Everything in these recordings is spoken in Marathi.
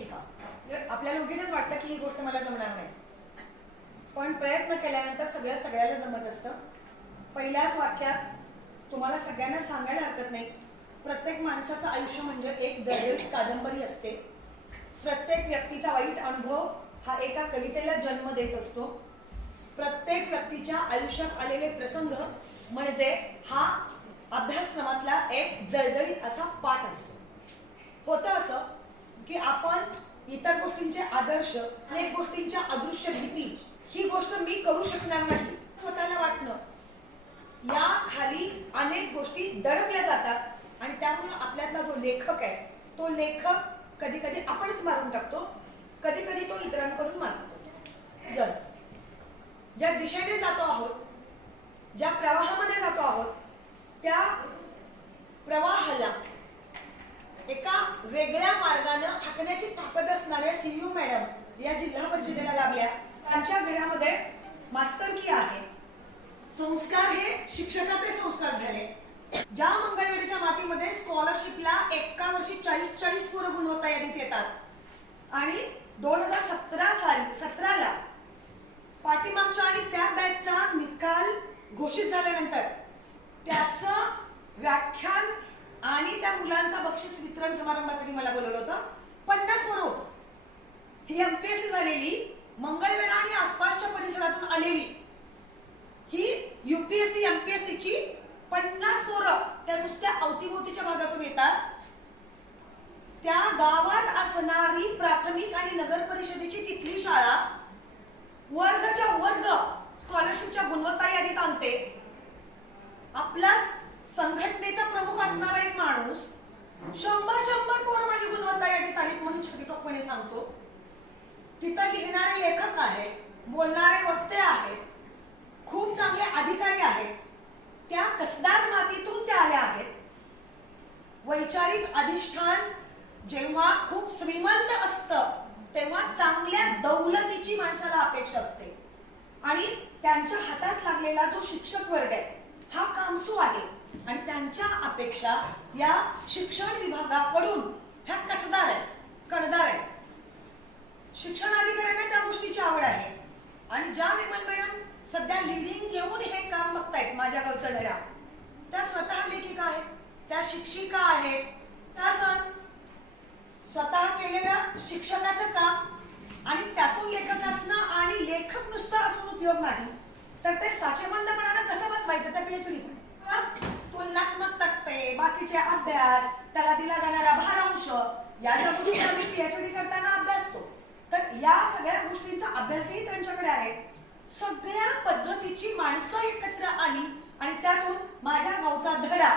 लेखिका. आपल्याला उगीच वाटतं की ही गोष्ट मला जमणार नाही, पण प्रयत्न केल्यानंतर सगळ्याला जमत असतं. पहिल्याच वाक्यात तुम्हाला सगळ्यांना सांगायला हरकत नाही, प्रत्येक माणसाचं आयुष्य म्हणजे एक जळजळीत कादंबरी असते. प्रत्येक व्यक्तीचा वाईट अनुभव हा एका कवितेला जन्म देत असतो. प्रत्येक व्यक्तीच्या आयुष्यात आलेले प्रसंग म्हणजे हा अभ्यासक्रमातला एक जळजळीत असा पाठ असतो. होतं असं की आपण इतर गोष्टींचे आदर्श, अनेक गोष्टींच्या अदृश्य भीती, ही गोष्ट मी करू शकणार नाही स्वतःला वाटणं, या खाली अनेक गोष्टी दडपल्या जातात आणि त्यामुळे आपल्यातला जो लेखक आहे तो लेखक कधी कधी आपणच मारून टाकतो, कधी कधी तो इतरांकडून मारला जातो. जर ज्या दिशेने जातो आहोत, ज्या प्रवाहामध्ये जातो आहोत, त्या प्रवाहाला एका वेगळ्या मार्गानं हाकण्याची ताकद असणाऱ्या सीयू मॅडम या जिल्हा परिषदेला लाभल्या. त्यांच्या घरामध्ये मास्तरकी आहे, संस्कार हे शिक्षकाचे संस्कार झाले. ज्या मंगळवेढीच्या मातीमध्ये स्कॉलरशिपला एका वर्षी 40 पोरं गुणवत्ता यादीत येतात आणि 2017ला पाठीमागच्या आणि त्या बॅचचा निकाल घोषित झाल्यानंतर त्याचं व्याख्यान आणि त्या मुलांचा बक्षीस वितरण समारंभासाठी मला बोलवलं होतं. 50 पोरं होतं. ही एमपीएससी झालेली, मंगळवेढा आणि आसपासच्या परिसरातून आलेली ही यूपीएससी एमपीएससीची 50 पोरं त्या नुसत्या अवतीभोवतीच्या भागातून येतात. त्या गावात असणारी प्राथमिक आणि नगर परिषदेची तिथली शाळा वर्गाच्या वर्ग स्कॉलरशिपच्या गुणवत्ता यादीत आणते. आपलाच संघटनेचा प्रमुख असणारा एक माणूस 100 पोरं माझी गुणवत्ता यादीत आलीत म्हणून छकीटोकपणे सांगतो. तिथं लिहिणारे लेखक आहेत, बोलणारे वक्ते आहेत, खूप चांगले अधिकारी आहेत. त्या कसदार मातीतून त्या आल्या आहेत. वैचारिक अधिष्ठान जेव्हा खूप श्रीमंत असतं तेव्हा चांगल्या दौलतीची माणसाला अपेक्षा असते आणि त्यांच्या हातात लागलेला जो शिक्षक वर्ग आहे हा कामसू आहे आणि त्यांच्या अपेक्षा या शिक्षण विभागाकडून ह्या कसदार आहेत, कणदार आहेत. शिक्षण अधिकाऱ्यांना त्या गोष्टीची आवड आहे आणि ज्या विमल मॅडम सध्या लिडिंग घेऊन हे काम बघतायत माझ्या गावचा धडा, त्या स्वतः लेखिका आहेत, त्या शिक्षिका आहेत. त्या स्वतः केलेलं शिक्षकाचं काम आणि त्यातून लेखक असणं आणि लेखक नुसतं असून उपयोग नाही, तर ते साचेबंदपणानं कसं बसवायचं त्या पीएचडी तुलनात्मक तक्ते, बाकीचे अभ्यास, त्याला दिला जाणारा भारांश, या ज्या गोष्टी आम्ही पीएचडी करताना अभ्यासतो, तर या सगळ्या गोष्टींचा अभ्यासही त्यांच्याकडे आहे. सगळ्या पद्धतीची माणसं एकत्र आली आणि त्यातून माझ्या गावचा धडा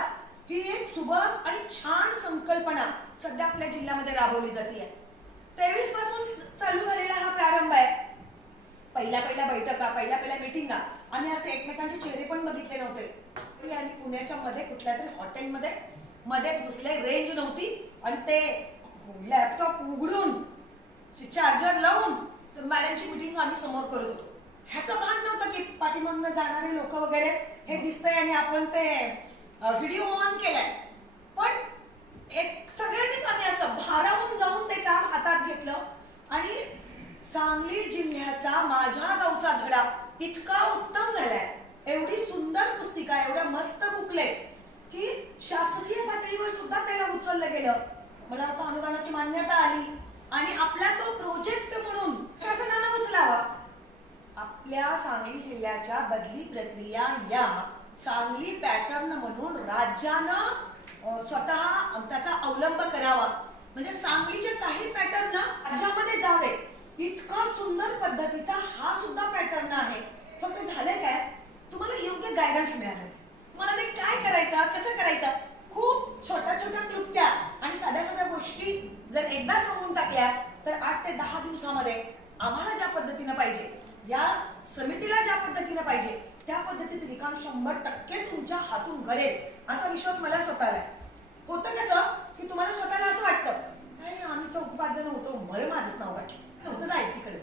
ही एक सुबक आणि छान संकल्पना सध्या आपल्या जिल्ह्यामध्ये राबवली जाते. 23 पासून चालू झालेला हा प्रारंभ आहे. पहिल्या बैठका, पहिल्या मिटिंगा आम्ही असे एकमेकांचे चेहरे पण बघितले नव्हते. आणि पुण्याच्या मध्ये कुठल्या तरी हॉटेलमध्ये मध्येच घुसले, रेंज नव्हती आणि ते लॅपटॉप उघडून चार्जर लावून मॅडमची मिटिंग आम्ही समोर करत होतो. ह्याचं भान नव्हतं की पाठीमागनं जाणारे लोक वगैरे हे दिसतंय आणि आपण ते व्हिडिओ ऑन केलाय, पण एक सगळ्यांनीच आम्ही असं भारावून जाऊन ते काम हातात घेतलं आणि सांगली जिल्ह्याचा माझ्या गावचा धडा इतका उत्तम झालाय. एवढी सुंदर पुस्तिका, एवढ्या मस्त बुकलेट की शासकीय पातळीवर सुद्धा त्याला उचललं गेलं. मला वाटतं अनुदानाची मान्यता आली आणि आपला तो प्रोजेक्ट म्हणून शासनानं उचलावा. आपल्या सांगली जिल्ह्याच्या बदली प्रक्रिया या सांगली पॅटर्न म्हणून राज्यानं स्वतः त्याचा अवलंब करावा, म्हणजे सांगलीचे काही पॅटर्न राज्यामध्ये जावे इतका सुंदर पद्धतीचा हा सुद्धा पॅटर्न आहे. फक्त झालंय काय, तुम्हाला योग्य गायडन्स मिळालं, तुम्हाला ते काय करायचं, कसं करायचं. खूप छोट्या क्लुप्त्या आणि साध्या गोष्टी जर एकदा सांगून टाकल्या तर 8 ते 10 दिवसामध्ये आम्हाला ज्या पद्धतीनं पाहिजे, या समितीला ज्या पद्धतीनं पाहिजे त्या पद्धतीचं ठिकाण 100% तुमच्या हातून घडेल असा विश्वास मला स्वतःला आहे. होतं कसं की तुम्हाला स्वतःला असं वाटतं नाही आम्ही 4-5 जण होतो, मला माझंच नाव वाटलं नव्हतं जायचं तिकडे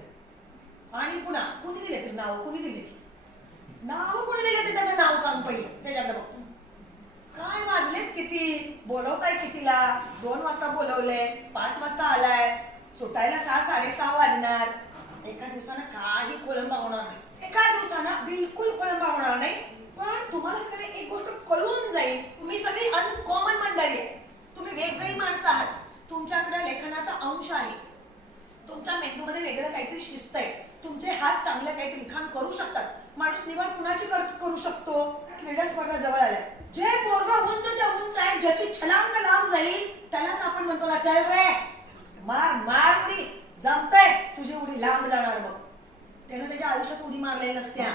आणि पुन्हा कुणी दिले ते नाव, कुणी दिले नाव, कुणी दिले ते त्याचं नाव सांग पहिले, त्याच्याकडे बघतो काय वाजलेत किती, बोलवताय कितीला, 2 वाजता बोलवले, 5 वाजता आलाय, सुटायला 6-6:30 वाजणार. एका दिवसानं काही खोळंबा होणार नाही, एका दिवसानं बिलकुल खोळंबा होणार नाही. पण तुम्हाला सगळे एक गोष्ट कळून जाईल, तुम्ही सगळी अनकॉमन मंडळी आहे, तुम्ही वेगवेगळी माणसं आहात, तुमच्याकडे लेखनाचा अंश आहे, तुमच्या मेंदूमध्ये वेगळं काहीतरी शिस्त आहे, तुमचे हात चांगलं काहीतरी लिखाण करू शकतात. माणूस निवड कुणाची करू शकतो? क्रीडा स्पर्धा जवळ आल्या, जे पोरगा उंचच्या उंच आहे, ज्याची छलांग लांब जाईल त्यालाच आपण म्हणतो ना, चल रे मार मार उडी, जमतंय तुझी उडी लांब जाणार. मग त्यानं त्याच्या आयुष्यात उडी मारलेली नसत्या,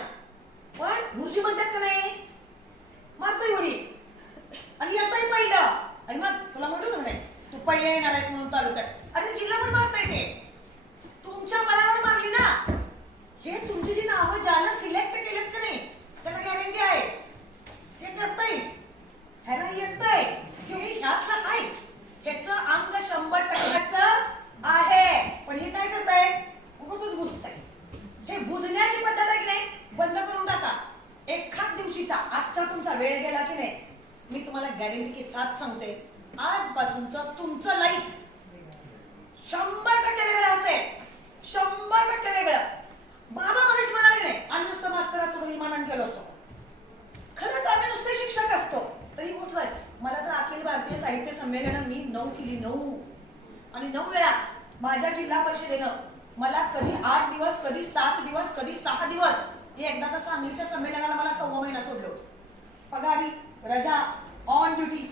पण गुरुजी म्हणतात का नाही, मारतोय उडी आणि येतोय पहिलं. आणि मग तुला म्हणतो का नाही, तू पहिले येणार आहेस म्हणून तालुक्यात, अरे जिल्हा पण मारता येते, तुमच्या बळावर मारली ना. हे तुमची जी नावं ज्याला सिलेक्ट केलेत का नाही, त्याला गॅरंटी आहे हे करताय, ह्याला येतंय, हे ह्यातलं आहे, ह्याचं अंग 100% आहे. पण हे काय करताय, उगाचच बुजताय. हे बुजण्याची पद्धत आहे की नाही, बंद करून टाका. एखाद दिवशीचा आजचा तुमचा वेळ गेला की नाही, मी तुम्हाला गॅरंटी की साथ सांगते, आजपासूनचं तुमचं लाईफ 100% वेगळं असेल, 100% वेगळं. बाबा मगाशी म्हणाले नाही, आम्ही नुसतं मास्तर असतो तरी मानान केलो असतो. खरंच आम्ही नुसते शिक्षक असतो तरी होतोय. मला तर अखिल भारतीय साहित्य संमेलन मी 9 केली, 9 आणि 9 वेळा माझ्या जिल्हा परिषदेनं मला कधी 8 दिवस, कधी 7 दिवस, कधी 6 दिवस, हे एकदा तर सांगलीच्या संमेलनाला मला 1.25 महिना सोडलो. पगारी, रजा, ऑन ड्युटी,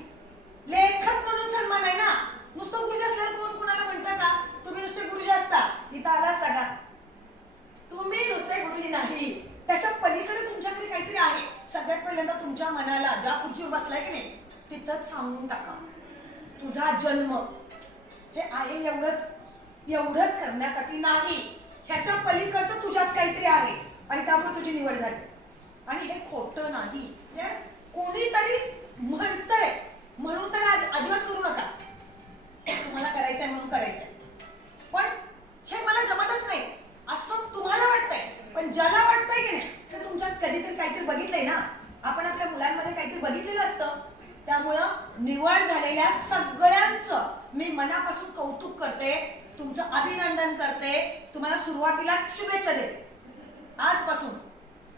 लेखक म्हणून सन्मान आहे ना. नुसतं गुरुजी असल्यावर कोण कुणाला म्हणतं का तुम्ही नुसते गुरुजी असता, इथं आला असता का? तुम्ही नुसते गुरुजी नाही, त्याच्या पलीकडे तुमच्याकडे काहीतरी आहे. सगळ्यात पहिल्यांदा तुमच्या मनाला ज्या खुर्चीवर बसलाय की नाही तिथंच सांगून टाका, तुझा जन्म हे आहे एवढंच करण्यासाठी नाही, ह्याच्या पलीकडचं तुझ्यात काहीतरी आहे आणि त्यामुळे तुझी निवड झाली. आणि हे खोटं नाही, कोणीतरी म्हणतंय म्हणून तर अजिबात करू नका. तुम्हाला करायचंय म्हणून करायचंय, पण हे मला जमतच नाही असं तुम्हाला वाटतंय. पण ज्याला वाटतंय की नाही, तर तुमच्यात कधीतरी काहीतरी बघितलंय ना, आपण आपल्या मुलांमध्ये काहीतरी बघितलेलं असतं. त्यामुळं निवड झालेल्या सगळ्यांचं मी मनापासून कौतुक करते, तुमचं अभिनंदन करते, तुम्हाला सुरुवातीला शुभेच्छा देते. आजपासून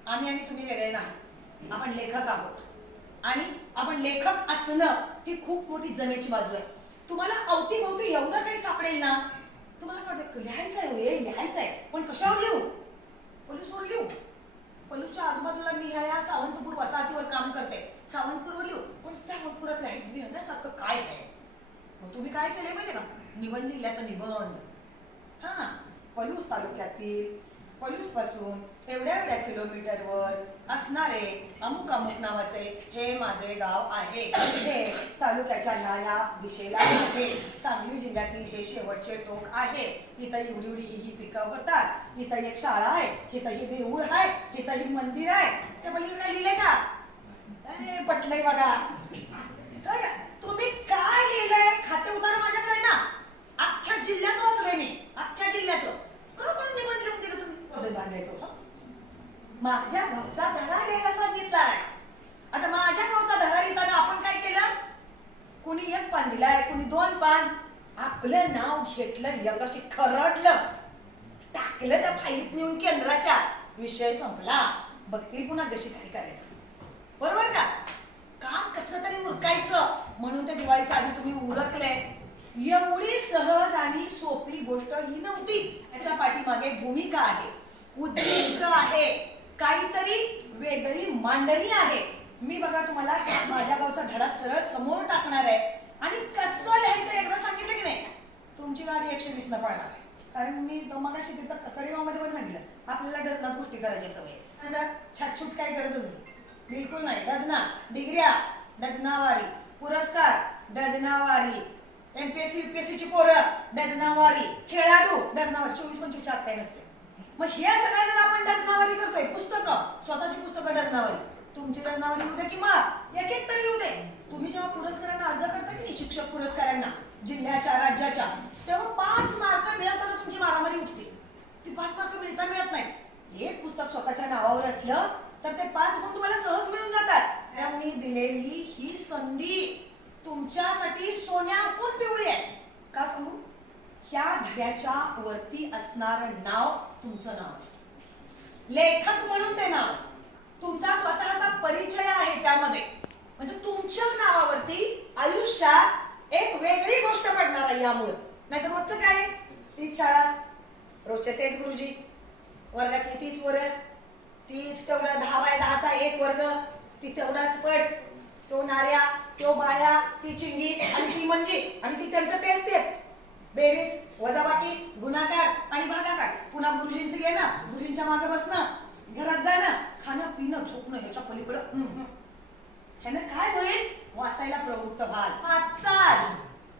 आम्ही आणि तुम्ही वेगळे नाही, आपण लेखक आहोत आणि आपण लेखक असणं ही खूप मोठी जमेची बाजू आहे. तुम्हाला अवतीभोवती एवढं काही सापडेल ना, तुम्हाला वाटतं लिहायचंय, पण कशावर लिहू, पलूसवर लिहू, पलूच्या आजूबाजूला मी ह्या सावंतपूर वसाहतीवर काम करते, सावंतपूरवर लिहू, पण सावंतपुरात लिहिण्यासारखं काय आहे. मग तुम्ही काय केलंय माहिती का, निबंध लिहिला तर निबंध, हा पलूस तालुक्यातील पलूस पासून एवढ्या किलोमीटरवर असणारे अमुक अमुक नावाचे हे माझे गाव आहे, हे तालुक्याच्या ह्या दिशेला आहे, सांगली जिल्ह्यातील हे शेवटचे टोक आहे, इथं एवढी ही पिकं होतात, इथं एक शाळा आहे, इथं ही देऊळ आहे, इथं ही मंदिर आहे. ते पलीकडे लिहिले का, पटलंय बघा. तुम्ही काय लिहिलंय, खाते उतारा माझ्याकडे ना, अख्ख्या जिल्ह्याचं वाचलंय मी, अख्ख्या जिल्ह्याचं. का पण निबंध लिहून दिलं तुम्ही, पदर बांधायचं होतं. माझ्या गावचा धडा लिहायला सांगितलाय. आता माझ्या गावचा धडा लिहिताना आपण काय केलं, कुणी 1 पान दिलाय, कुणी 2 पान, आपलं नाव घेतलं, एकदाशी खरडलं, टाकलं त्या फाईलीत नेऊन केंद्राच्या, विषय संपला. बघतील पुन्हा कशी काय करायचं, बरोबर का. काम कसं तरी उरकायचं म्हणून ते दिवाळीच्या आधी तुम्ही उरकले. एवढी सहज आणि सोपी गोष्ट ही नव्हती. त्याच्या पाठीमागे भूमिका आहे, उद्दिष्ट आहे, काहीतरी वेगळी मांडणी आहे. मी बघा तुम्हाला माझ्या गावचा धडा सरळ समोर टाकणार आहे आणि कसं लिहायचं एकदा सांगितलं की नाही, तुमची गाडी 120 न पळणार आहे. कारण मी मगाशी तिथं कडेगावमध्ये पण सांगितलं, आपल्याला डझनात गोष्टी करायची सवय, छाटछूट काय करतच नाही, बिलकुल नाही. डझना डिग्र्या डझनावारी, पुरस्कार डझनावारी, एमपीएससी यूपीएससी ची पोरं डझनावारी, खेळाडू डझनावारी, 24-25 आत काही नसते. मग हे सगळं जर आपण डझनावारी करतोय, पुस्तकं स्वतःची पुस्तकं डझनावारी, तुमची डझनावारी येऊ दे किंवा एक तरी येऊ दे. तुम्ही जेव्हा पुरस्कारांना अर्ज करता की नाही, शिक्षक पुरस्कारांना जिल्ह्याच्या राज्याच्या, तेव्हा 5 मार्क मिळवताना तुमची मारामारी उठते. ती 5 मार्क मिळत नाही. एक पुस्तक स्वतःच्या नावावर असलं तर ते 5 गुण तुम्हाला सहज मिळून जातात. त्यामुळे दिलेली ही संधी तुमच्यासाठी सोन्याहून पिवळी आहे. का सांगू, ह्या धड्याच्या वरती असणारं नाव तुमचं नाव आहे. लेखक म्हणून ते नाव, तुमचा स्वतःचा परिचय आहे त्यामध्ये. म्हणजे तुमच्या नावावरती आयुष्यात एक वेगळी गोष्ट पडणार आहे यामुळे. नाहीतर रोजचं काय, तीच शाळा, रोजचे तेच गुरुजी, वर्गातली 30 वर्ग, तीच तेवढा 10 बाय 10चा एक वर्ग, ती तेवढाच पट, तो नाऱ्या, तो बाया, ती चिंगी आणि ती मंजी, आणि ती त्यांचं तेच तेच बेरीज वजाबाकी गुणाकार आणि भागाकार. पुन्हा गुरुजींचं घेणं, गुरुजींच्या मागे बसणं, घरात जाणं, खाणं पिणं झोपणं, ह्याच्या पलीकडं ह्यानं काय होईल, वाचायला प्रवृत्त व्हाल, वाचाल,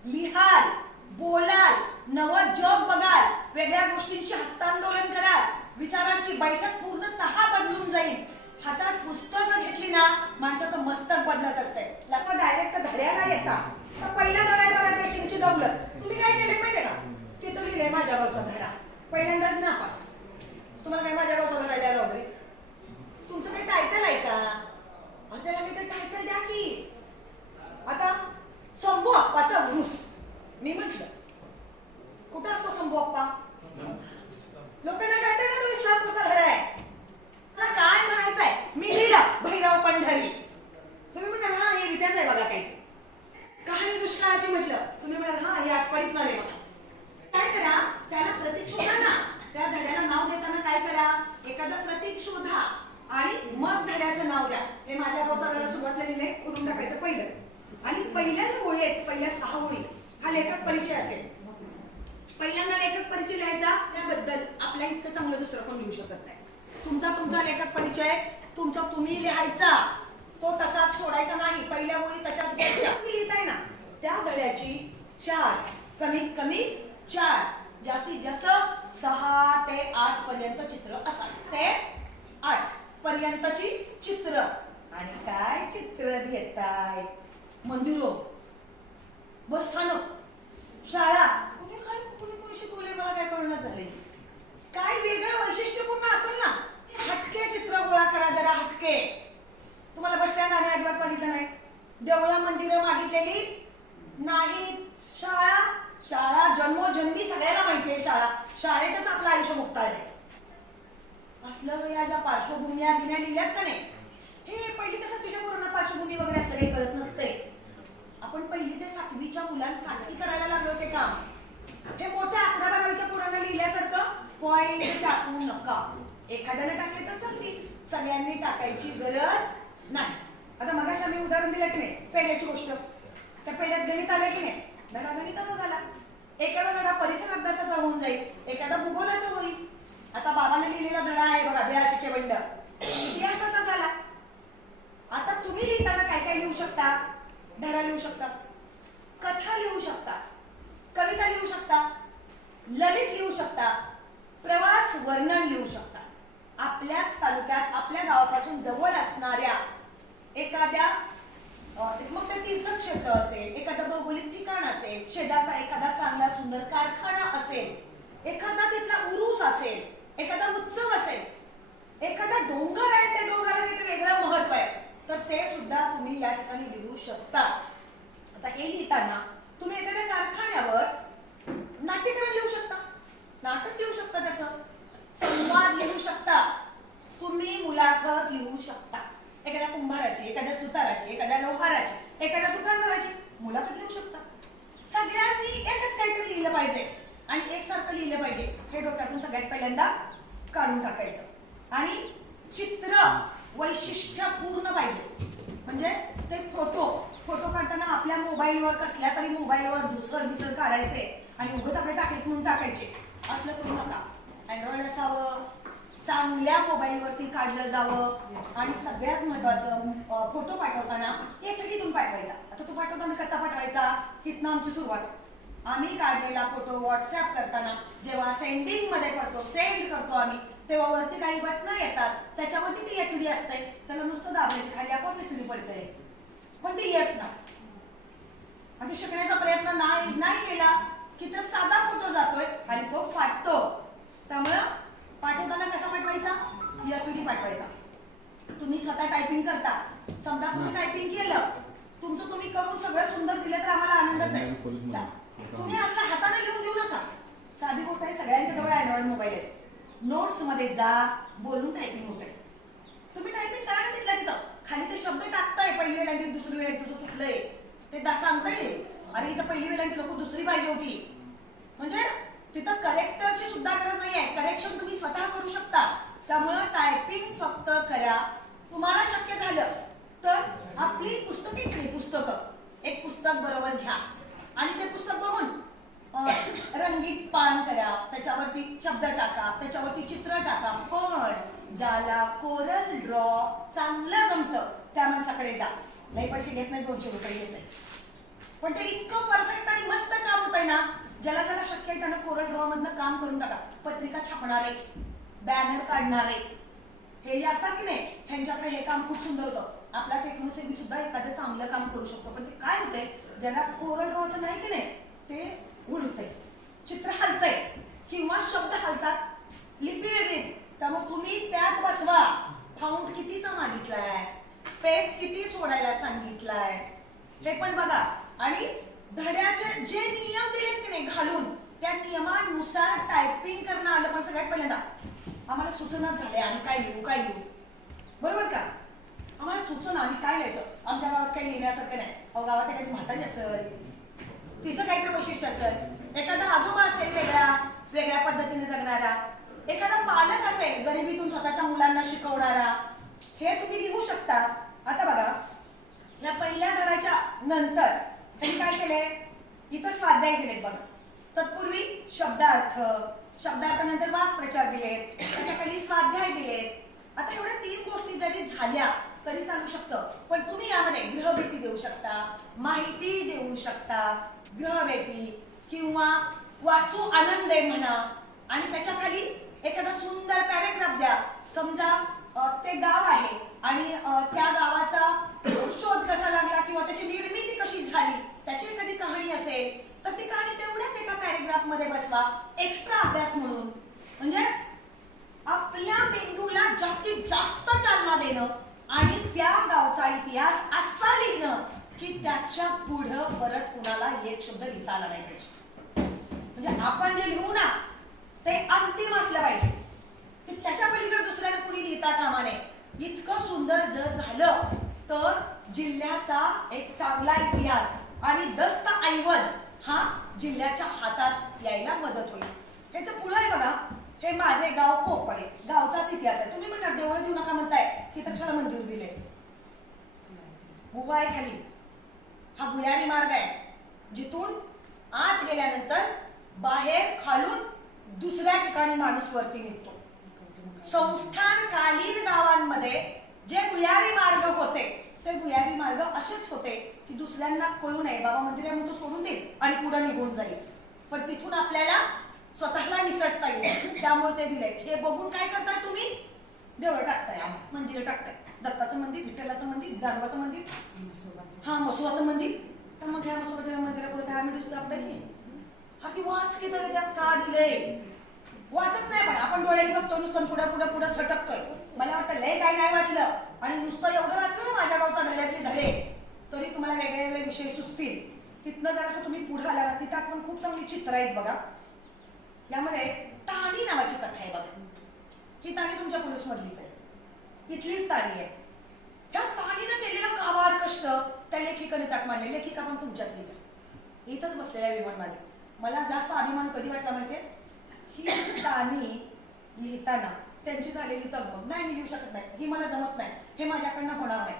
लिहाल, बोलाल, नवं जग बघाल, वेगळ्या गोष्टींशी हस्तांदोलन कराल, विचारांची बैठक पूर्णतः बदलून जाईल. हातात पुस्तकं घेतली ना, माणसाचं मस्तक बदलत असते. आपण डायरेक्ट धड्याला येता तर पहिला धडा आहे बघा देशींची दौलत. तुम्ही काय केलंय माहितीये का, तिथं लिहिलंय माझ्या गावचा धडा, पहिल्यांदाच नापास. तुम्हाला काय माझ्या गावचा धडा द्यायला लावलंय? तुमचं ते टायटल आहे का? आणि त्याला काहीतरी टायटल द्या की. आता शंभू अप्पाचा उरूस, मी म्हटलं कुठं असतो शंभू अप्पा? लोकांना कळतंय ना तो इस्लामपूरचा धडा आहे. मला काय म्हणायचंय, मी लिहिलं भैरव पंढरी. तुम्ही म्हणाल हा हे विद्याच आहे बघा काही. कहाणी दुष्काळाची म्हटलं, तुम्ही म्हणाल हा हे आठवडीत नाही बघा. काय करा, त्याला प्रतीक शोधा ना. त्या धड्याला नाव देताना काय करा, एखादं प्रतीक शोधा आणि मग धड्याचं नाव द्या. हे माझ्या गावताला सुरुवातीला लिहिलंय, खोडून टाकायचं पहिलं. आणि पहिल्या ओळी आहेत, पहिल्या 6 ओळी हा लेखक परिचय असेल. पहिल्यांदा लेखक परिचय लिहायचा, त्याबद्दल आपल्या इतकं चांगलं दुसरं कोण लिहू शकत नाही. तुमचा लेखक परिचय तुमचा तुम्ही लिहायचा, तो तसाच सोडायचा नाही. पहिल्या ओळी तशाच घ्यायच्या. तुम्ही लिहिताय ना, त्या धड्याची 4 कमीत कमी 4 जास्तीत जास्त 6 ते 8 पर्यंत चित्र असावी. ते 8 पर्यंतची चित्र. आणि काय चित्र देताय, मंदिरो, बस स्थानक, शाळा, कोणी शिकवले मला काय कळणार झाले. काय वेगळं वैशिष्ट्यपूर्ण असेल ना, हटके चित्र गोळा करा जरा, हटके. तुम्हाला बस स्टँड आम्ही अजिबात मागितलं नाही, देवळं मंदिरं मागितलेली नाहीत. शाळा जन्मोजन्मी सगळ्याला माहिती आहे शाळा, शाळेतच आपलं आयुष्य मुक्ताय आहे. असलं या ज्या पार्श्वभूम्या लिहिल्यात का नाही, हे पहिली ते 7वीच्या पूर्ण पार्श्वभूमी वगैरे असलं काही कळत नसते. आपण पहिली ते 7वीच्या मुलांसाठी करायला लागलो ते काम. हे मोठ्या 11-12वीच्या पोरांना लिहिल्यासारखं पॉइंट टाकू नका. एखाद्याने टाकले तर चालतील, सगळ्यांनी टाकायची गरज नाही. आता मगाशी आम्ही उदाहरण दिलं की नाही पेढ्याची गोष्ट, तर पेढ्यात गणित आलं की नाही, धडा गणिताचा झाला. एखादा धडा परिसर अभ्यासाचा होऊन जाईल, एखादा भूगोलाचा होईल. आता बाबाने लिहिलेला धडा आहे बघा 82चे बंड, इतिहासाचा झाला. आता तुम्ही लिहिताना काय काय लिहू शकता, धडा लिहू शकता, कथा लिहू शकता, कविता लिहू शकता, ललित लिहू शकता, प्रवास वर्णन लिहू शकता. आपल्याच तालुक्यात आपल्या गावापासून जवळ असणाऱ्या एखाद्या, मग ते तीर्थक्षेत्र असेल, एखादं भौगोलिक ठिकाण असेल, शेजारचा एखादा चांगला सुंदर कारखाना असेल, एखादा तिथला उरूस असेल, एखादा उत्सव असेल, एखादा डोंगर आहे, त्या डोंगराला काहीतरी वेगळं महत्व आहे, तर ते सुद्धा तुम्ही या ठिकाणी लिहू शकता. आता हे लिहिताना तुम्ही एखाद्या कारखान्यावर नाट्यकरण लिहू शकता, नाटक लिहू शकता, त्याचं संवाद लिहू शकता, तुम्ही मुलाखत लिहू शकता. एखाद्या कुंभाराची, एखाद्या सुताराची, एखाद्या लोहाराची, एखाद्या दुकानदाराची मुलाखत लिहू शकता. सगळ्यांनी एकच काहीतरी लिहिलं पाहिजे आणि एकसारखं लिहिलं पाहिजे, हे डोक्यातून सगळ्यात पहिल्यांदा काढून टाकायचं. आणि चित्र वैशिष्ट्यपूर्ण पाहिजे. म्हणजे ते फोटो काढताना आपल्या मोबाईलवर, कसल्या तरी मोबाईलवर धुसर काढायचे आणि उगाच आपल्या टाकीत म्हणून टाकायचे, असलं करू नका. अँड्रॉइड असावं, चांगल्या मोबाईलवरती काढलं जावं. आणि सगळ्यात महत्वाचं, फोटो पाठवताना एचडीतून पाठवायचा. आता तो पाठवताना कसा पाठवायचा, तिथनं आमची सुरुवात. आम्ही काढलेला फोटो व्हॉट्सअप करताना जेव्हा सेंडिंग मध्ये पडतो, सेंड करतो आम्ही, तेव्हा वरती काही बटणं येतात, त्याच्यावरती ती एचडी असते, त्याला नुसतं दाबायचं, खाली आपोआप एचडी पडते, पण ती येत नाही. आणि शिकण्याचा प्रयत्न नाही केला की तर साधा फोटो जातोय आणि तो फाटतो. त्यामुळं पाठवताना कसा पाठवायचा, एचडी पाठवायचा. तुम्ही स्वतः टायपिंग करता, समजा तुम्ही टायपिंग केलं, तुमचं तुम्ही करून सगळं सुंदर दिलं तर आम्हाला आनंदच आहे. तुम्ही असला हाताने लिहून देऊ नका, अँड्रॉइड मोबाईल आहे. नोट्स मध्ये जा, बोलून टायपिंग होते. तुम्ही टायपिंग करा ना तिथल्या तिथं. खाली ते शब्द टाकताय, पहिली वेलांटी दुसरी वेलांटी तुझं चुकलंय ते सांगता येईल. अरे इथं पहिली वेलांटी नको दुसरी पाहिजे होती. म्हणजे तिथं करेक्टरची सुद्धा गरज नाही आहे. करेक्शन तुम्ही स्वतः करू शकता. त्यामुळं टायपिंग फक्त करा. तुम्हाला शक्य झालं तर आपली पुस्तकं एक पुस्तक बरोबर घ्या आणि ते पुस्तक बघून रंगीत पान करा, त्याच्यावरती शब्द टाका, त्याच्यावरती चित्र टाका. पण ज्याला कोरल ड्रॉ चांगलं जमतं त्या माणसाकडे जा. नाही पैसे घेत नाही, 200 रुपये घेत नाही, पण ते इतकं परफेक्ट आणि मस्त काम होत आहे ना. ज्याला ज्याला शक्य आहे त्यानं कोरल ड्रॉ मधनं काम करून टाका. पत्रिका छापणारे, बॅनर काढणारे हे जे असतात की नाही, ह्यांच्याकडे हे काम खूप सुंदर होतं. आपला टेक्नोसेवी सुद्धा एखादं चांगलं काम करू शकतो. पण ते काय होतंय, ज्याला कोरल ड्रॉचं नाही की नाही ते उडतंय, चित्र हलतंय किंवा शब्द हलतात, लिपी वेगळी. त्यामुळे तुम्ही त्यात बसवा. फाउंट कितीचा मागितलाय, स्पेस किती सोडायला सांगितलाय हे पण बघा. आणि धड्याचे जे नियम दिलेत की नाही घालून, त्या नियमानुसार टायपिंग करणं आलं. पण सगळ्यात पहिल्यांदा आम्हाला सूचना झाल्या, आम्ही काय लिहू बरोबर का. आम्हाला सूचना, आम्ही काय लिहायचं. आमच्या गावात काही लिहिण्यासारखं नाही. अहो गावात एखादी म्हातारी असेल, तिचं काहीतरी वैशिष्ट्य असेल, एखादा आजोबा असेल वेगळ्या पद्धतीने जगणारा, एखादा पालक असेल गरिबीतून स्वतःच्या मुलांना शिकवणारा, हे तुम्ही लिहू शकता. आता बघा, या पहिल्या धड्याच्या नंतर त्यांनी काय केले, इथं स्वाध्याय दिलेत बघा. तत्पूर्वी शब्दार्थानंतर वाक्प्रचार दिलेत, त्याच्याखाली स्वाध्याय दिलेत. आता एवढ्या 3 गोष्टी जरी झाल्या तरी चालू शकतं. पण तुम्ही यामध्ये गृहभेटी देऊ शकता, माहिती देऊ शकता, गृहभेटी किंवा वाचू आनंद आहे म्हणा. आणि त्याच्या खाली एखादा सुंदर पॅरेग्राफ द्या. समजा ते गाव आहे आणि त्या गावाचा शोध कसा लागला किंवा त्याची निर्मिती कशी झाली, त्याची एखादी कहाणी असेल तर ती कहाणी तेवढ्याच एका पॅरेग्राफ मध्ये बसवा, एक्स्ट्रा अभ्यास म्हणून. म्हणजे आपल्या मेंदूला जास्तीत जास्त चालना देणं आणि त्या गावचा इतिहास असा लिहिणं की त्याच्या पुढं परत कुणाला एक शब्द लिहिता आला नाही पाहिजे. म्हणजे आपण जे लिहू ना ते अंतिम असलं पाहिजे, की त्याच्या पलीकडे दुसऱ्याने कुणी लिहिता कामा नये. इतकं सुंदर जर झालं तर जिल्ह्याचा एक चांगला इतिहास आणि दस्तऐवज हा जिल्ह्याच्या हातात यायला मदत होईल. ह्याच्या पुढे आहे बघा, हे माझे गाव कोकळे, गावचाच इतिहास आहे. तुम्ही म्हणता देवळं देऊ नका म्हणताय, की कशाला मंदिर दिले. बुवा आहे खाली, हा भुयारी मार्ग आहे, जिथून आत गेल्यानंतर बाहेर खालून दुसऱ्या ठिकाणी माणूस वरती निघतो. संस्थानकालीन गावांमध्ये जे भुयारी मार्ग होते ते भुयारी मार्ग असेच होते की दुसऱ्यांना कळू नये, बाबा मंदिर आहे म्हणून तो सोडून देईल आणि पुढे निघून जाईल. पण तिथून आपल्याला स्वतःला निसटता येईल, त्यामुळे ते दिलंय. हे बघून काय करताय तुम्ही, देवळं टाकताय, मंदिरं टाकताय. दत्ताचं मंदिर, विठ्ठलाचं मंदिर, गाढवाचं मंदिर, मसोबाचं मंदिर. तर मग ह्या मसोबाच्या मंदिरापुढे काय आम्ही सुद्धा आपल्याची हा ती वाच की तर त्यात का दिलंय. वाचत नाही, पण आपण डोळ्याने बघतो नुसतं पुढं सटकतोय. मला वाटतं लय काय नाही वाचलं, आणि नुसतं एवढं वाचलं ना माझ्या गावचा धड्यातले धडे तरी तुम्हाला वेगळे विषय सुचतील. तिथनं जरासं तुम्ही पुढे आला ना, तिथं पण खूप चांगली चित्र आहेत बघा. यामध्ये ताणी नावाची कथा आहे बघा. ही ताणी तुमच्या पोलीस मधलीच आहे, इथलीच ताणी आहे. ह्या ताणीनं केलेलं काबाड कष्ट त्या लेखिकाने त्यात मांडले. लेखिका पण तुमच्यातलीच आहे, इथंच बसलेल्या विमानवाडी. मला जास्त अभिमान कधी वाटला माहितीये, ही ताणी लिहिताना त्यांची झालेली तगमग नाही, मी लिहू शकत नाही, ही मला जमत नाही, हे माझ्याकडनं होणार नाही.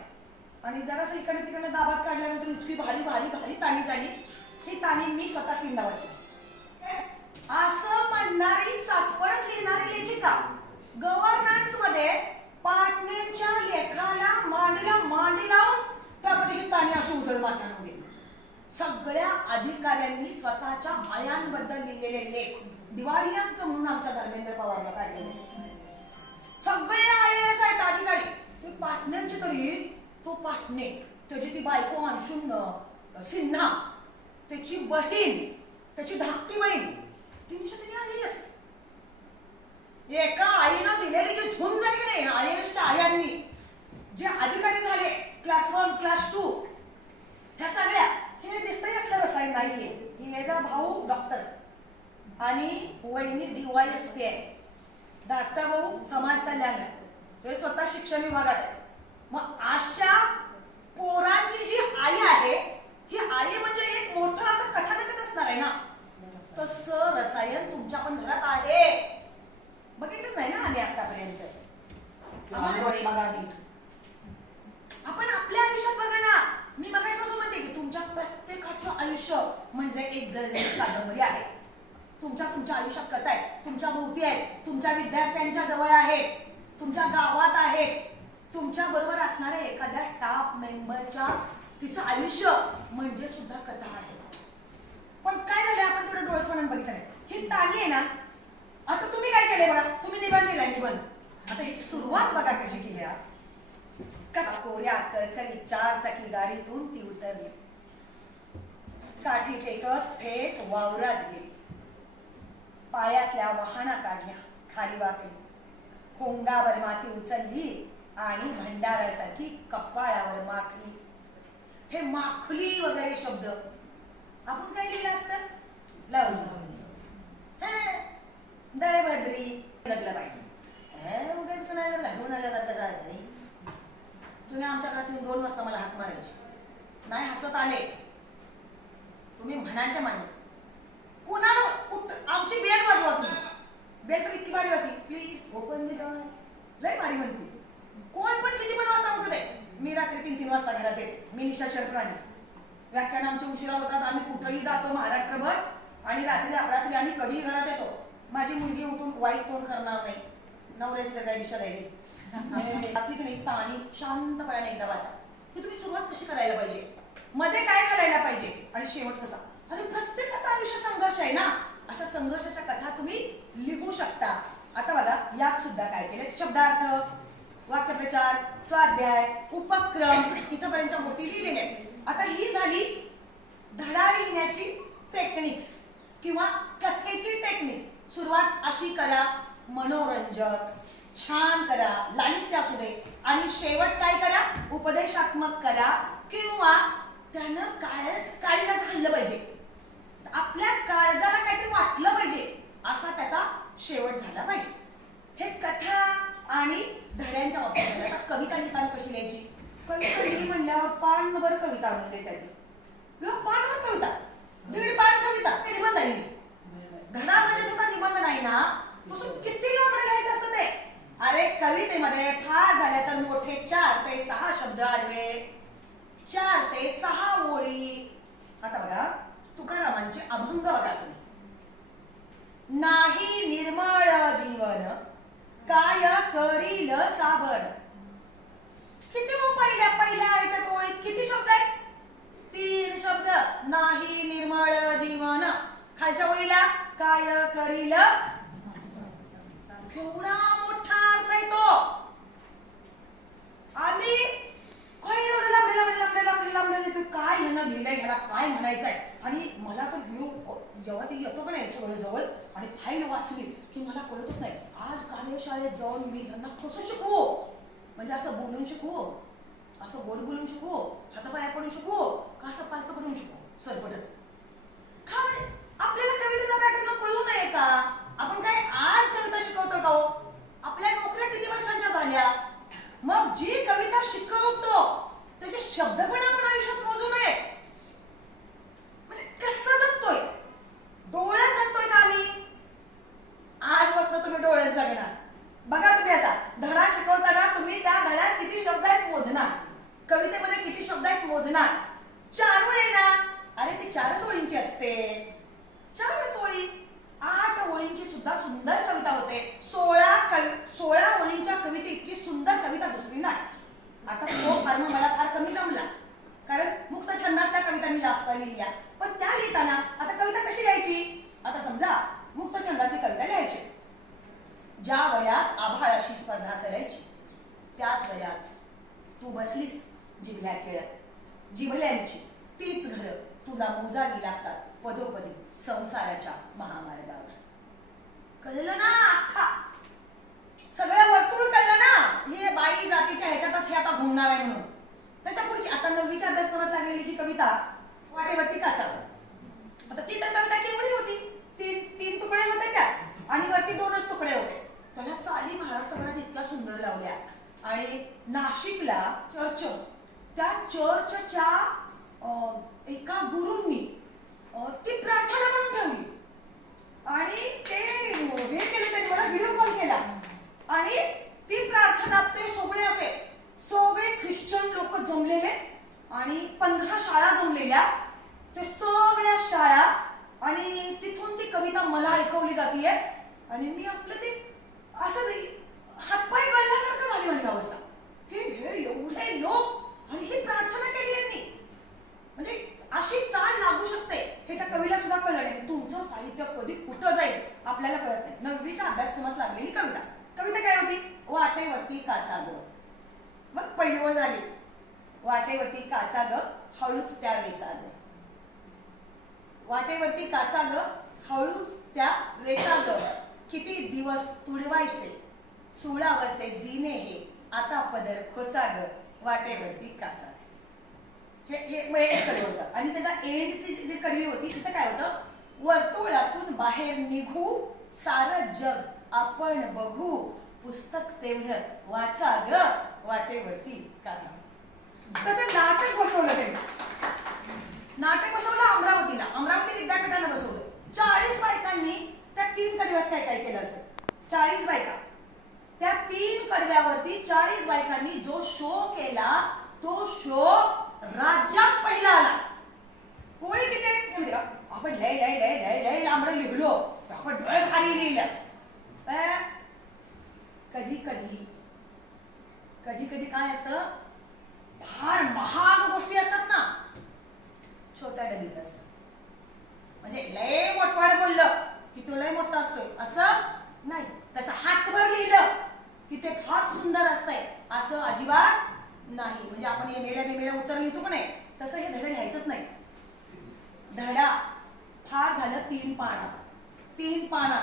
आणि जरासं इकडे तिकडे दाबात काढल्यानंतर इतकी भारी भारी भारी ताणी झाली. ही ताणी मी स्वतः 3दा वाचली. असं म्हणणारी चाचपडत लिहिणारी लेखिका गव्हर्नन्स मध्ये पाटणेंच्या लेखाला मांडी लावून त्यामध्ये ही ताणी अशी उजळ माथ्यानं उडली. सगळ्या अधिकाऱ्यांनी स्वतःच्या आयांबद्दल लिहिलेले लेख दिवाळी अंक म्हणून आमच्या धर्मेंद्र पवारला काढलेले. सगळे IAS आहेत अधिकारी. ते पाटण्यांची तरी, तो पाटणे, त्याची ती बायको अंशुन सिन्हा, त्याची बहीण, त्याची धाकटी बहीण, तिच्या तिने IAS. एका आईनं दिलेली जी झुंज आहे की नाही IASच्या आयांनी, जे अधिकारी झाले क्लास 1 क्लास 2, ह्या सगळ्या हे दिसतंय असलं रसायन नाहीये. याचा भाऊ डॉक्टर, आणि वहिनी DYSP आहे, धाकटा भाऊ समाज कल्याण आहे, हे स्वतः शिक्षण विभागात आहे. मग अशा पोरांची जी आई आहे, ही आई म्हणजे एक मोठं असं कथानकच असणार आहे ना. तसं रसायन तुमच्या पण घरात आहे. बघितलंच नाही ना आम्ही आतापर्यंत. बघा नीट. आपण आपल्या आयुष्यात बघा ना. मी मगाचपासून म्हणते की तुमच्या प्रत्येकाचं आयुष्य म्हणजे एक जळजळीत कादंबरी आहे. तुमच्या आयुष्यात कथा आहे, तुमच्या भोवती आहे, तुमच्या विद्यार्थ्यांच्या जवळ आहे, तुमच्या गावात आहे, तुमच्या बरोबर असणाऱ्या एखाद्या स्टाफ मेंबरच्या तिचं आयुष्य म्हणजे सुद्धा कथा आहे. पण काय झालं, आपण थोडं डोळसपणाने बघितलं नाही. ही ताली आहे ना. आता तुम्ही काय केलंय बघा, तुम्ही निबंध दिलाय, निबंध. आता ह्याची सुरुवात बघा कशी केली. कोऱ्या करकरी 4 चाकी गाडीतून ती उतरली, काठी टेकत थेट वावरात गेली. पायातल्या वाहना काढल्या, खाली वाकली, खोंडावर माती उचलली आणि भंडाऱ्यासारखी कपाळावर माखली. हे माखली वगैरे शब्द आपण काय लिहिलं असतं, लावली. दळेभद्री जगलं पाहिजे. उगाच कोणाला घालून आल्यासारखं जायचं नाही. तुम्ही आमच्या घरात येऊन 2 वाजता मला हाक मारायची नाही, हसत आले तुम्ही म्हणाल ते मान्य. कुणाला आमची बेल वाजवा तुम्ही. बेल तर इतकी भारी वाजती, प्लीज ओपन द डोर, लय भारी म्हणते. कोण पण किती पण वाजता उठू दे. मी रात्री 3-3 वाजता घरात येते. मी निशाचर प्राणी. व्याख्यान आमचे उशिरा होतात, आम्ही कुठेही जातो महाराष्ट्रभर, आणि रात्री आम्ही कधीही घरात येतो. माझी मुलगी उठून वाईट तोंड करणार नाही. नवऱ्याची तर काही विषय राहिली नाही. ताणी शांतपणाने एकदा वाचा की तुम्ही सुरुवात कशी करायला पाहिजे, मध्ये काय करायला पाहिजे आणि शेवट कसा. अरे प्रत्येकाचं आयुष्य संघर्ष आहे ना. अशा संघर्षाच्या कथा तुम्ही लिहू शकता. आता बघा यात सुद्धा काय केले, शब्दार्थ, वाक्यप्रचार, स्वाध्याय, उपक्रम, इथपर्यंतच्या गोष्टी लिहिलेल्या आहेत. आता ही झाली धडा लिहिण्याची टेक्निक्स किंवा कथेची टेक्निक्स. सुरुवात अशी करा, मनोरंजक छान करा, लालित्य असू दे, आणि शेवट काय करा, उपदेशात्मक करा, किंवा त्यानं काळीला झालं पाहिजे, आपल्या काळजाला काहीतरी वाटलं पाहिजे असा त्याचा शेवट झाला पाहिजे. हे कथा आणि धड्यांच्या बाबतीत. आता कविता लिहिताना कशी लिहायची, कविता लिहिली म्हणल्यावर पानभर कविता आणून देतात. पानभर कविता, 1.5 पान कविता, निबंध आहे. धडा म्हणजे सुद्धा निबंध नाही ना, पासून किती लांब लिहायचं असतं ते. अरे कवितेमध्ये फार झाले तर मोठे 4 ते 6 शब्द आडवे, 4 ते 6 ओळी. आता बघा तुकारामांचे अभंग बघा तुम्ही. नाही निर्मळ जीवन, काय करील साबण. किती मग पहिल्या ह्याच्यात ओळीत किती शब्द आहेत, 3 शब्द. नाही निर्मळ जीवन, खालच्या ओळीला काय करील. केवढा मोठा अर्थ आहे तो. आम्ही काय एवढं लांबले काय ह्यानं लिहिलंय, ह्याला काय म्हणायचं आहे. आणि मला पण जेव्हा ते येतो का नाही सगळं जवळ आणि फाईल वाचली की मला कळतच नाही आज कार्यशाळेत जाऊन मी ह्यांना कसं शिकवू. म्हणजे असं बोलून शिकवू, असं गोड बोलून शिकवू, हातापाया पडून शिकवू, का असं पालतं पडून शिकवू सरपटत. का म्हणजे आपल्याला कवितेचा पॅटर्न कळू नये का. आपण काय आज कविता शिकवतो का हो. आपल्या नोकऱ्या किती वर्षांच्या झाल्या, मग जी कविता शिकवतो त्याचे शब्द पण आपण आयुष्यात मोजू नये. म्हणजे कसं जगतोय, डोळ्यात जगतोय का आम्ही. आजपासून तुम्ही डोळ्यात जगणार. बघा तुम्ही आता धडा शिकवताना तुम्ही त्या धड्यात किती शब्द आहेत मोजणार, कवितेमध्ये किती शब्द आहेत मोजणार. 4 ओळी ना, अरे ती 4च ओळींची असते. 4च ओळी, 8 ओळींची सुद्धा सुंदर कविता होते. 16 ओळींच्या कविते इतकी सुंदर कविता दुसरी नाही. आता तो फॉर्म मला फार कमी जमला, कारण मुक्त छंदातल्या कविता मी जास्त लिहिल्या. पण त्या लिहिताना आता कविता कशी लिहायची. आता समजा मुक्त छंदातली कविता लिहायची. ज्या वयात आभाळाशी स्पर्धा करायची, त्याच वयात तू बसलीस जिभल्या खेळत. जिभल्यांची तीच घर तुला मोजावी लागतात पदोपदी संसाराच्या महामार्गावर. कळलं ना, अख्खा सगळं वर्तुळ कळलं ना. हे बाई जातीच्या ह्याच्यातच हे आता घुमणार आहे म्हणून. त्याच्या पुढची आता 9वीच्या अभ्यासक्रमात लागलेली जी कविता वाटेवरती काचावर, आता ती तर कविता केवढी होती, 3 तुकडे नाशिकला चर्च, त्या चर्चच्या एका गुरूंनी ती प्रार्थना म्हणून ठेवली आणि ते हे केले, त्यांनी मला व्हिडिओ कॉल केला आणि ती प्रार्थना ते सगळे ख्रिश्चन लोक जमलेले आणि 15 शाळा जमलेल्या, ते सगळ्या शाळा आणि तिथून ती कविता मला ऐकवली जातीये आणि मी आपलं ते असं हातपाय गळल्यासारखं झाली माझी अवस्था की हे एवढे लोक आणि ही प्रार्थना केली यांनी. म्हणजे अशी चाल लागू शकते हे त्या कवीला सुद्धा कळलं नाही. तुमचं साहित्य कधी कुठं जाईल आपल्याला कळत नाही. 9वीच्या अभ्यासक्रमात लागलेली कविता काय होती? वाटेवरती काचा ग. मग पहिली ओळ झाली, वाटेवरती काचा ग हळूच त्या वेचा ग. वाटेवरती काचा ग हळूच त्या वेचा ग, किती दिवस तुडवायचे सुळावरचे जिने हे, आता पदर खोचा ग वाटेवरती काचा. हे एक कडवी होतं आणि त्याचा एंडची जी कडवी होती तिथं काय होतं? वर्तुळातून बाहेर निघू सारं जग आपण बघू, पुस्तक तेवढं वाचा ग वाटेवरती काचा. त्याचं नाटक बसवलं त्यांनी. नाटक बसवलं अमरावतीला, अमरावती विद्यापीठाला बसवलं. 40 बायकांनी त्या 3 कडव्यात काय काय केलं असेल? 40 बायका, त्या 3 कडव्यावरती 40 बायकांनी जो शो केला तो शो राज्यात पहिला आला. कोणी किती आपण लय लय लय लय लय लांबड लिहिलो, आपण लय भारी लिहिलं. कधी कधी काय असतं, फार महाग गोष्टी असतात ना, छोट्या डबीत असतात. म्हणजे लय मोठवाड बोललं की तो लय मोठा असतोय असं नाही. तसं हातभर लिहिलं की ते फार सुंदर असतंय असं अजिबात नाही. म्हणजे आपण हे मेल्या उत्तर लिहितो का नाही, तसं हे धडे लिहायचंच नाही. धडा फार झालं 3 पाना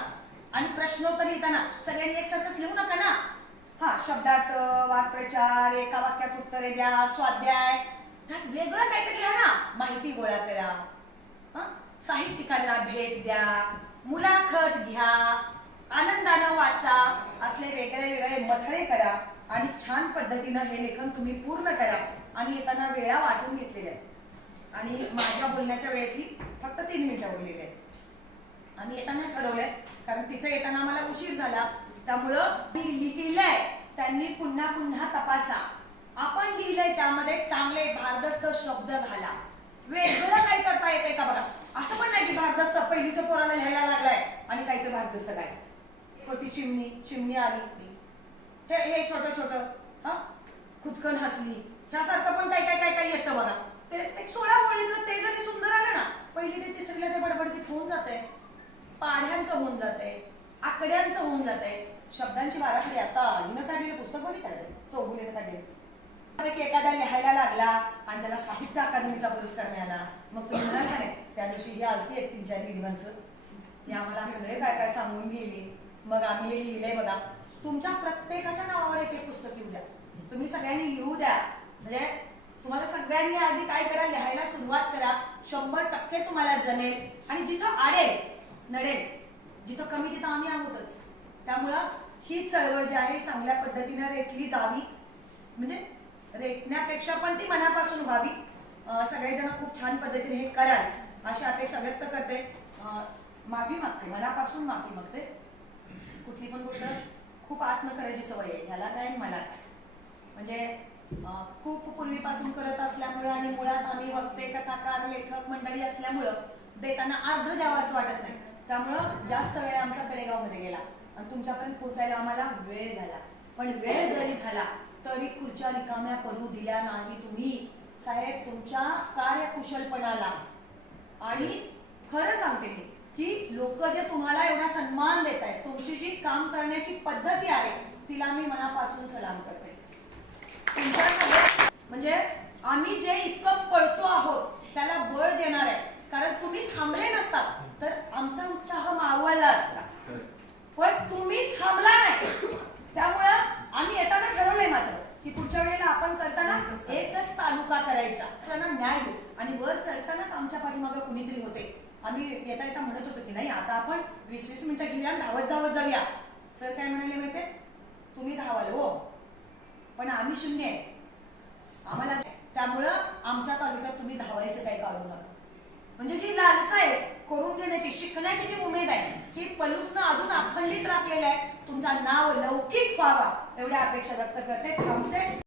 आणि प्रश्नोत्तर लिहिताना सगळ्यांनी एकसारखंच लिहू नका ना. हा, शब्दात वाक्प्रचार, एका वाक्यात उत्तरे द्या, स्वाध्याय, त्यात वेगळं काहीतरी घ्या ना. माहिती गोळा करा, साहित्यिकांना भेट द्या, मुलाखत घ्या, आनंदानं वाचा, असले वेगळे मथळे करा आणि छान पद्धतीनं हे लेखन तुम्ही पूर्ण करा. आम्ही येताना वेळा वाटून घेतलेल्या आहेत आणि माझ्या बोलण्याच्या वेळेतही फक्त 3 मिनिटं उरलेली आहेत. आम्ही येताना ठरवलंय, कारण तिथे येताना आम्हाला उशीर झाला, त्यामुळं मी लिहिलंय त्यांनी पुन्हा तपासा. आपण लिहिलंय त्यामध्ये चांगले भारदस्त शब्द घाला. वेगळं काही करता येते का बघा. असं पण नाही की भारदस्त पहिलीचं पोराला लिहायला लागलाय आणि काही तर भारदस्त काय होती, चिमणी आली, हे छोटं खुदकन हसली, ह्यासारखं पण काय येतं बघा. ते 16 ओळीतलं ते जरी सुंदर आलं ना, पहिली ते तिसरीला ते बडबडकीत होऊन जाते, पाढ्यांचं होऊन जाते, आकड्यांचं होऊन जाते. शब्दांची बाराखडी आता हिनं काढलेलं पुस्तक बघितलं, चौगुलेनं काढलेलं. एखादा लिहायला लागला आणि त्याला साहित्य अकादमीचा पुरस्कार मिळाला, मग तुम्ही म्हणाल का नाही त्या दिवशी ही आलती 1-3-4 लिहिली माणसं, ही आम्हाला सगळे काय सांगून गेली. मग आम्ही हे लिहिलंय बघा. तुमच्या प्रत्येकाच्या नावावर एक पुस्तक लिहू द्या. तुम्ही सगळ्यांनी लिहू द्या. म्हणजे तुम्हाला सगळ्यांनी आधी काय करा, लिहायला सुरुवात करा. 100% तुम्हाला जमेल आणि जिथं आडेल नडेल, जिथं कमी तिथं आम्ही आहोतच. त्यामुळं ही चळवळ जी आहे चांगल्या पद्धतीनं रेटली जावी, म्हणजे रेटण्यापेक्षा पण ती मनापासून व्हावी. सगळेजण खूप छान पद्धतीने हे कराल अशी अपेक्षा व्यक्त करते. माफी मागते, मनापासून माफी मागते. कुठली पण गोष्ट खूप आत न करायची सवय आहे, ह्याला काय मला काय. म्हणजे खूप पूर्वीपासून करत असल्यामुळं आणि मुळात आम्ही वक्ते, कथाकार, लेखक मंडळी असल्यामुळं देताना अर्ध द्यावाच वाटत नाही. त्यामुळं जास्त वेळ आमचा तळेगावमध्ये गेला आणि तुमच्यापर्यंत पोहोचायला आम्हाला वेळ झाला. पण वेळ जरी झाला तरी खुर्च्या रिकाम्या पडू दिल्या नाही तुम्ही साहेब. तुमच्या कार्यकुशलपणाला आणि खरं सांगते मी की लोक जे तुम्हाला एवढा सन्मान देत आहेत, तुमची जी काम करण्याची पद्धती आहे तिला मी मनापासून सलाम करते. तुमच्या सगळ्या म्हणजे आम्ही जे इतकं पळतो आहोत त्याला बळ देणार आहे. कारण तुम्ही थांबले नसतात तर आमचा उत्साह मावळला असता, पण तुम्ही थांबला नाही. त्यामुळं आम्ही येताना ठरवलंय मात्र की पुढच्या वेळेला आपण करताना एकच तालुका करायचा, त्यांना न्याय देऊ. आणि वर चढतानाच आमच्या पाठीमागं कुणीतरी होते. आम्ही येता म्हणत होतो की नाही आता आपण 20-20 मिनिटं घेऊया, धावत जाऊया. सर काय म्हणाले माहितीये, तुम्ही धावाल हो, पण आम्ही शून्य आहे. आम्हाला त्यामुळं आमच्या तालुक्यात तुम्ही धावायचं काही काढू नका. म्हणजे जी लालसा आहे करून घेण्याची, शिकण्याची जी उमेद आहे ही पलूसनं अजून अखंडित राखलेली आहे. तुमचा नाव लौकिक व्हावा एवढ्या अपेक्षा व्यक्त करते. थांबते.